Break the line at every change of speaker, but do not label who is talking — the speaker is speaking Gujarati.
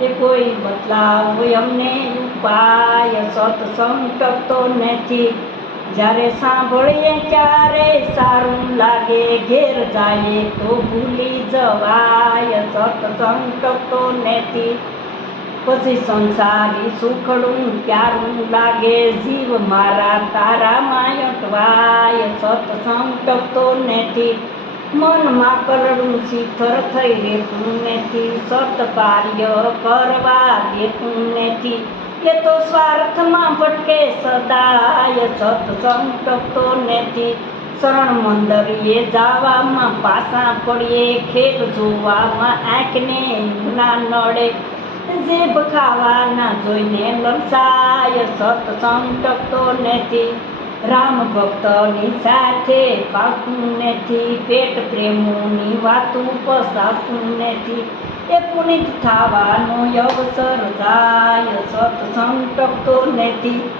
એ કોઈ બતલાવો અમને ઉપાય સત્સંગ ટકતો નથી. જ્યારે સાંભળીએ ત્યારે સારું લાગે, ઘેર જાય તો ભૂલી જવાય. સત્સંગ ટકતો નથી. પછી સંસારી સુખડું ક્યારું લાગે? જીવ મારા તારામાં અટવાય. સત્સંગ ટકતો નથી. મનમાં કરડું શિખર થઈ રહેતું નથી સત કાર્ય કરવા દેતું નથી એ તો સ્વાર્થમાં ભટકે સદાય સત્સંગ ટકતો નથી શરણ મંદરીએ જાવામાં પાસા પડીએ ખેલ જોવામાં આંખને ના નડે જીભ ખાવાના જોઈને લલસાય સત્સંગ ટકતો નથી રામ ભક્તની સાથે પાકું નથી, પેટ પ્રેમોની વાતું પસાતું નથી. એ પુનિત થવાનો અવસર જાય, સત્સંગ ટકતો નથી.